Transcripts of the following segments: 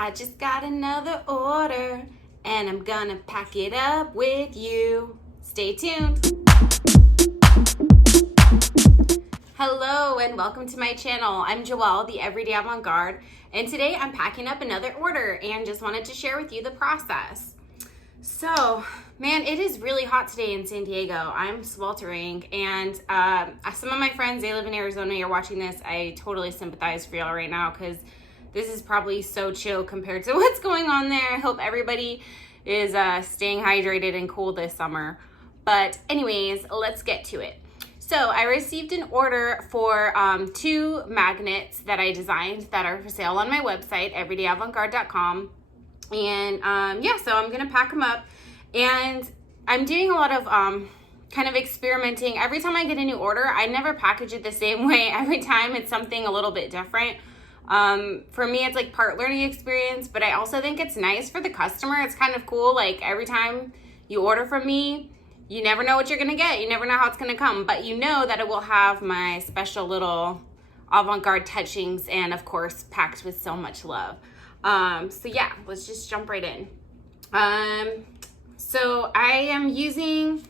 I just got another order and I'm gonna pack it up with you. Stay tuned. Hello and welcome to my channel. I'm Joelle, the Everyday Avant-Garde, and today I'm packing up another order and just wanted to share with you the process. So, man, it is really hot today in San Diego. I'm sweltering, and some of my friends, they live in Arizona, you're watching this, I totally sympathize for y'all right now because this is probably so chill compared to what's going on there. I hope everybody is staying hydrated and cool this summer. But anyways, let's get to it. So I received an order for 2 magnets that I designed that are for sale on my website, everydayavantgarde.com. And yeah, so I'm gonna pack them up, and I'm doing a lot of kind of experimenting. Every time I get a new order, I never package it the same way. Every time it's something a little bit different. For me, it's like part learning experience, but I also think it's nice for the customer. It's kind of cool. Like every time you order from me, you never know what you're gonna get. You never know how it's gonna come, but you know that it will have my special little avant-garde touchings, and of course, packed with so much love. So yeah, let's just jump right in. So I am using,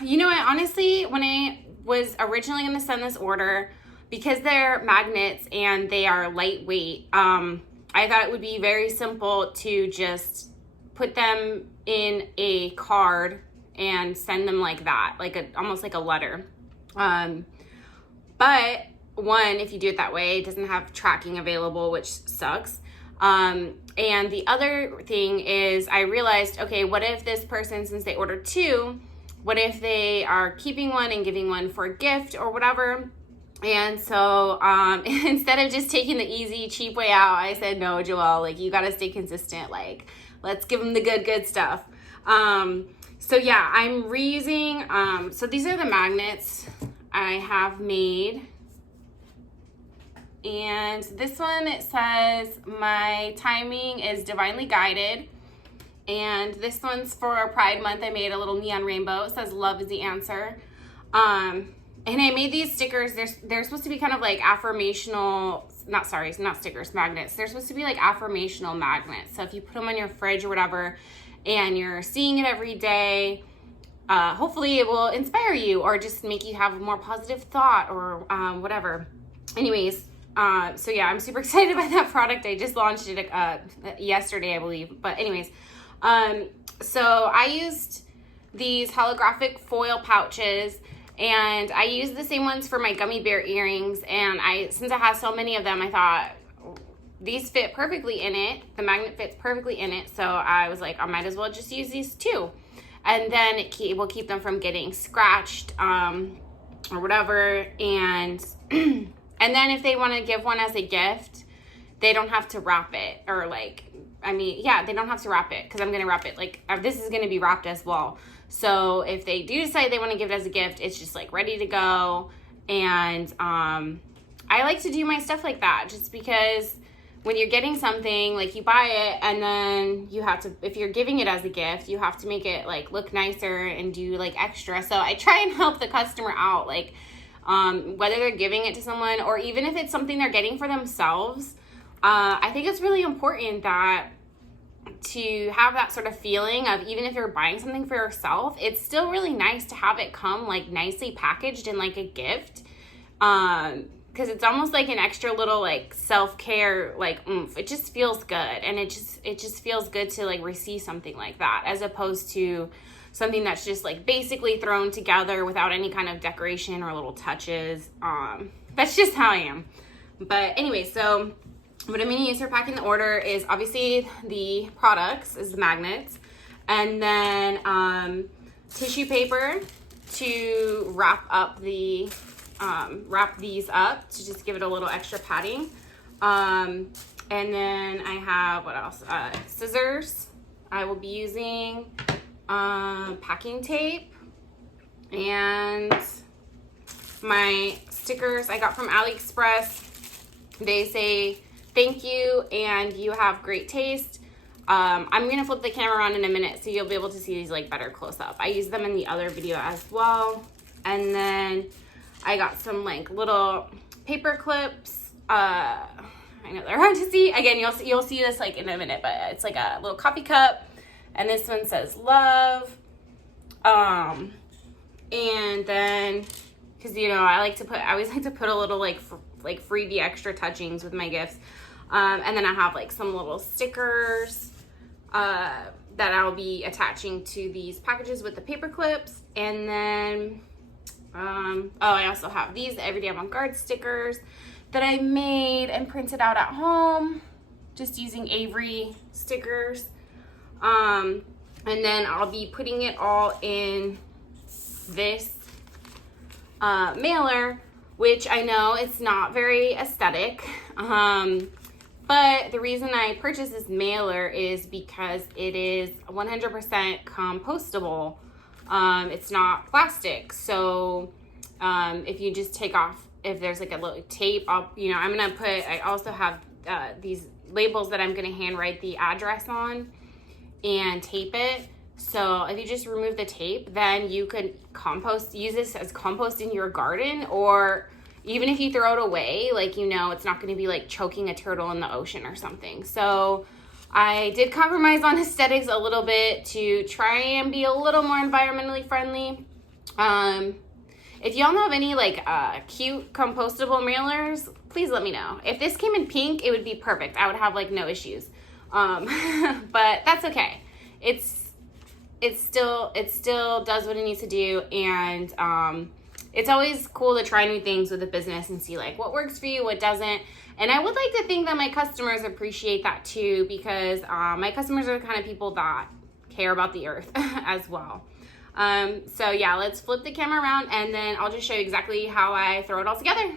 you know what, honestly, when I was originally gonna send this order, because they're magnets and they are lightweight, I thought it would be very simple to just put them in a card and send them like that, like almost like a letter. But one, if you do it that way, it doesn't have tracking available, which sucks. And the other thing is I realized, okay, what if this person, since they ordered 2, what if they are keeping one and giving one for a gift or whatever? And so instead of just taking the easy, cheap way out, I said, no, Joelle, like you gotta stay consistent. Like, let's give them the good stuff. So yeah, I'm reusing, so these are the magnets I have made. And this one, it says, my timing is divinely guided. And this one's for Pride Month. I made a little neon rainbow. It says, love is the answer. And I made these stickers. They're supposed to be kind of like affirmational, not stickers, magnets. They're supposed to be like affirmational magnets. So if you put them on your fridge or whatever, and you're seeing it every day, hopefully it will inspire you or just make you have a more positive thought or whatever. Anyways, so yeah, I'm super excited about that product. I just launched it yesterday, I believe. But anyways, so I used these holographic foil pouches, and I used the same ones for my gummy bear earrings. And since I have so many of them, I thought these fit perfectly in it. The magnet fits perfectly in it. So I was like, I might as well just use these too. And then it will keep them from getting scratched or whatever. And and then if they want to give one as a gift, they don't have to wrap it, or like, I mean, yeah, they don't have to wrap it, because I'm going to wrap it. Like, this is going to be wrapped as well. So if they do decide they want to give it as a gift, it's just like ready to go. And I like to do my stuff like that, just because when you're getting something, like you buy it and then you have to, if you're giving it as a gift, you have to make it like look nicer and do like extra. So I try and help the customer out, like whether they're giving it to someone or even if it's something they're getting for themselves. I think it's really important that to have that sort of feeling of, even if you're buying something for yourself, it's still really nice to have it come like nicely packaged in like a gift, because it's almost like an extra little like self-care like oomph. It just feels good, and it just feels good to like receive something like that, as opposed to something that's just like basically thrown together without any kind of decoration or little touches. That's just how I am. But anyway, so what I'm going to use for packing the order is obviously the products, is the magnets, and then tissue paper to wrap up the wrap these up to just give it a little extra padding. And then I have, what else? Scissors. I will be using packing tape, and my stickers I got from AliExpress. They say thank you and you have great taste. I'm gonna flip the camera around in a minute so you'll be able to see these like better close up. I used them in the other video as well. And then I got some like little paper clips. I know they're hard to see. Again, you'll see this like in a minute, but it's like a little coffee cup, and this one says love. And then, because you know, I always like to put a little like freebie extra touchings with my gifts. And then I have like some little stickers that I'll be attaching to these packages with the paper clips. And then, I also have these Everyday Avant-Garde stickers that I made and printed out at home, just using Avery stickers. And then I'll be putting it all in this mailer, which I know it's not very aesthetic. But the reason I purchased this mailer is because it is 100% compostable. It's not plastic. So if you just take off, if there's like a little tape, I also have these labels that I'm going to handwrite the address on and tape it. So if you just remove the tape, then you could use this as compost in your garden, or even if you throw it away, like, you know, it's not going to be like choking a turtle in the ocean or something. So I did compromise on aesthetics a little bit to try and be a little more environmentally friendly. If y'all know of any like cute compostable mailers, please let me know. If this came in pink, it would be perfect. I would have like no issues. But that's okay. It still does what it needs to do, and it's always cool to try new things with a business and see like what works for you, what doesn't. And I would like to think that my customers appreciate that too, because my customers are the kind of people that care about the earth as well. So yeah, let's flip the camera around and then I'll just show you exactly how I throw it all together.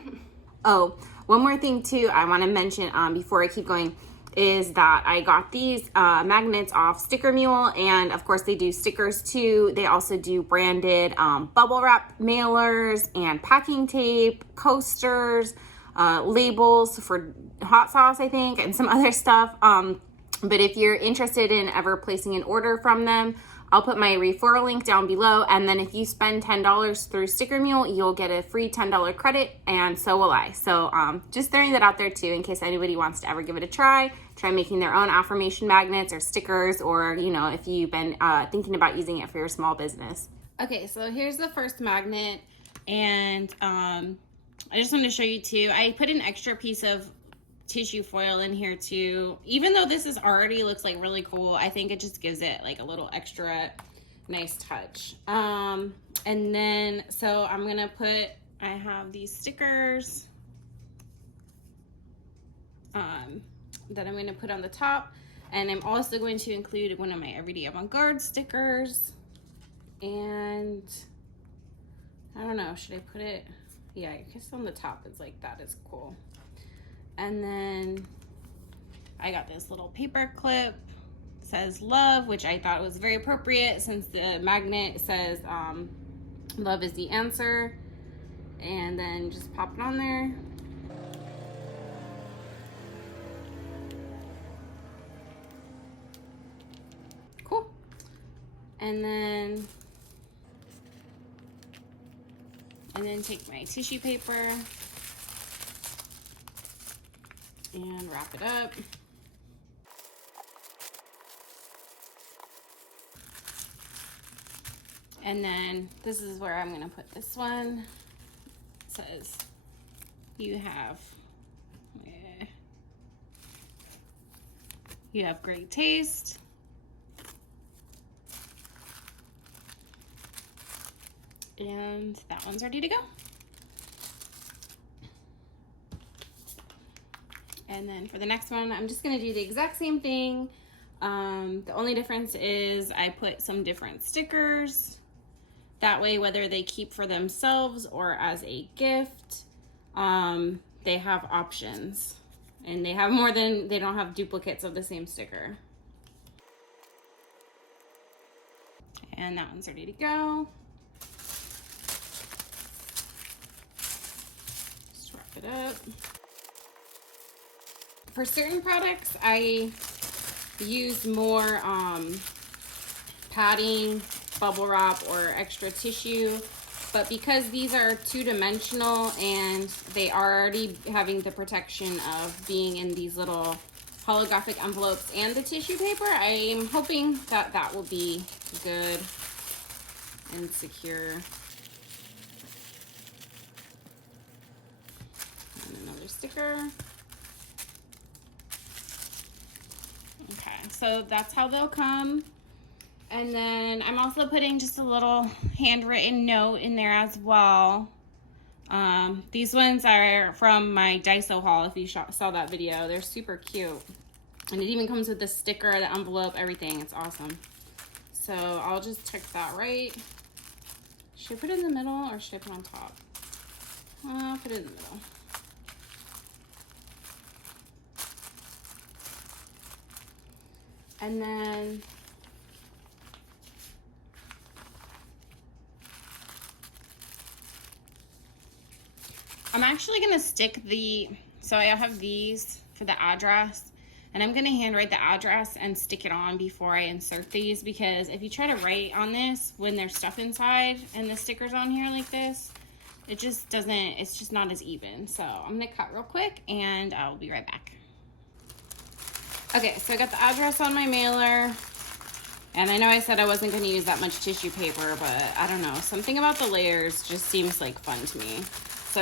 Oh, one more thing too I want to mention before I keep going is that I got these magnets off Sticker Mule, and of course they do stickers too. They also do branded bubble wrap mailers and packing tape, coasters, labels for hot sauce, I think, and some other stuff. But if you're interested in ever placing an order from them, I'll put my referral link down below, and then if you spend $10 through Sticker Mule, you'll get a free $10 credit, and so will I. So just throwing that out there too, in case anybody wants to ever give it a try making their own affirmation magnets or stickers, or, you know, if you've been thinking about using it for your small business. Okay, so here's the first magnet, and I just wanted to show you too. I put an extra piece of tissue foil in here too. Even though this is already looks like really cool, I think it just gives it like a little extra nice touch. And then so I'm gonna I have these stickers that I'm going to put on the top, and I'm also going to include one of my Everyday Avant-Garde stickers. And I don't know, should I put it, yeah, I guess on the top it's like that is cool. And then I got this little paper clip, says love, which I thought was very appropriate since the magnet says love is the answer. And then just pop it on there. Cool. And then take my tissue paper and wrap it up. And then this is where I'm gonna put this one. It says, you have great taste. And that one's ready to go. And then for the next one, I'm just gonna do the exact same thing. The only difference is I put some different stickers. That way, whether they keep for themselves or as a gift, they have options. And they have they don't have duplicates of the same sticker. And that one's ready to go. Just wrap it up. For certain products, I use more padding, bubble wrap, or extra tissue But because these are two-dimensional and they are already having the protection of being in these little holographic envelopes and the tissue paper, I'm hoping that that will be good and secure. And another sticker. Okay, so that's how they'll come. And then I'm also putting just a little handwritten note in there as well. These ones are from my Daiso haul, if you saw that video. They're super cute. And it even comes with the sticker, the envelope, everything. It's awesome. So I'll just check that right. Should I put it in the middle or should I put it on top? I'll put it in the middle. And then I'm actually gonna stick so I have these for the address, and I'm gonna handwrite the address and stick it on before I insert these, because if you try to write on this when there's stuff inside and the sticker's on here like this, it just doesn't, it's just not as even. So I'm gonna cut real quick and I'll be right back. Okay, so I got the address on my mailer, and I know I said I wasn't gonna use that much tissue paper, but I don't know, something about the layers just seems like fun to me. So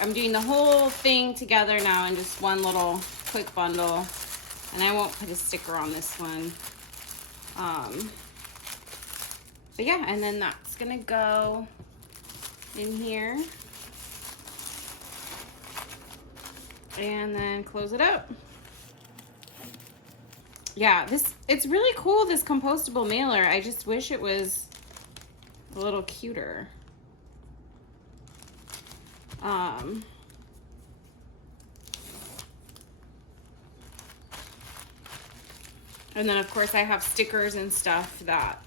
I'm doing the whole thing together now in just one little quick bundle, and I won't put a sticker on this one. But yeah, and then that's gonna go in here, and then close it up. Yeah, it's really cool, this compostable mailer. I just wish it was a little cuter. And then of course I have stickers and stuff that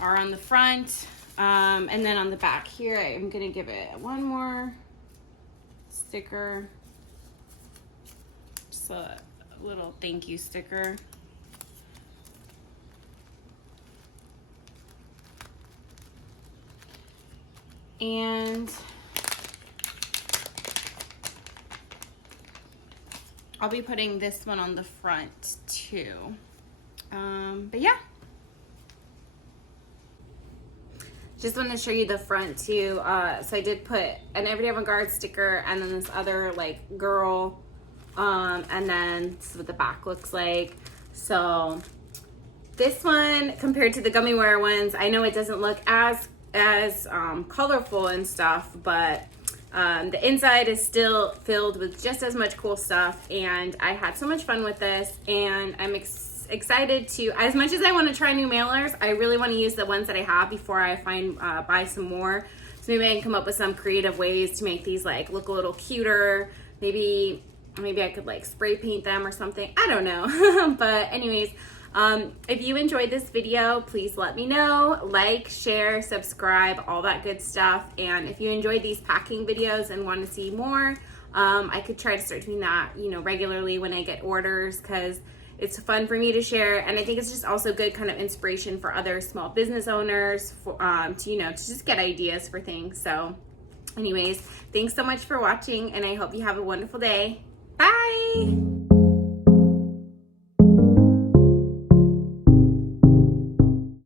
are on the front, and then on the back here I'm gonna give it one more sticker, just a little thank you sticker. And I'll be putting this one on the front too. But yeah. Just want to show you the front too. So I did put an Everyday Avant-Garde sticker and then this other like girl. And then this is what the back looks like. So this one compared to the Gummyware ones, I know it doesn't look as colorful and stuff, but the inside is still filled with just as much cool stuff, and I had so much fun with this, and I'm excited to, as much as I want to try new mailers, I really want to use the ones that I have before I buy some more. So maybe I can come up with some creative ways to make these like look a little cuter. Maybe I could like spray paint them or something. I don't know. But anyways, if you enjoyed this video, please let me know. Like, share, subscribe, all that good stuff. And if you enjoyed these packing videos and want to see more, I could try to start doing that, regularly when I get orders, because it's fun for me to share. And I think it's just also good kind of inspiration for other small business owners to just get ideas for things. So anyways, thanks so much for watching, and I hope you have a wonderful day. Bye.